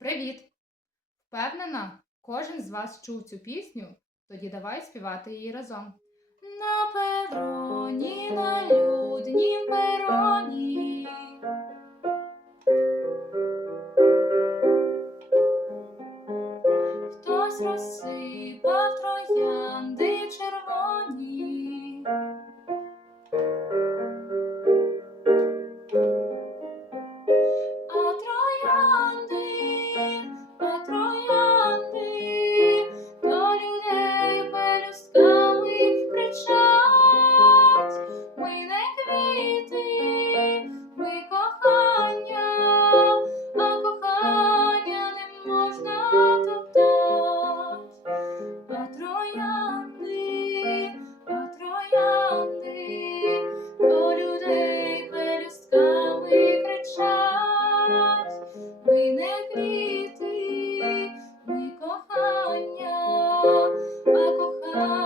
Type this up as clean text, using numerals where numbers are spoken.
Привіт! Впевнена, кожен з вас чув цю пісню, тоді давай співати її разом. На пероні, на люднім пероні. Хтось розсипав троянди червоні. А троянди до людей пелюстками кричать: ми не квіти, ми кохання, а кохання не можна топтать. А троянди до людей пелюстками кричать: ми не квіти, ми кохання, а кохання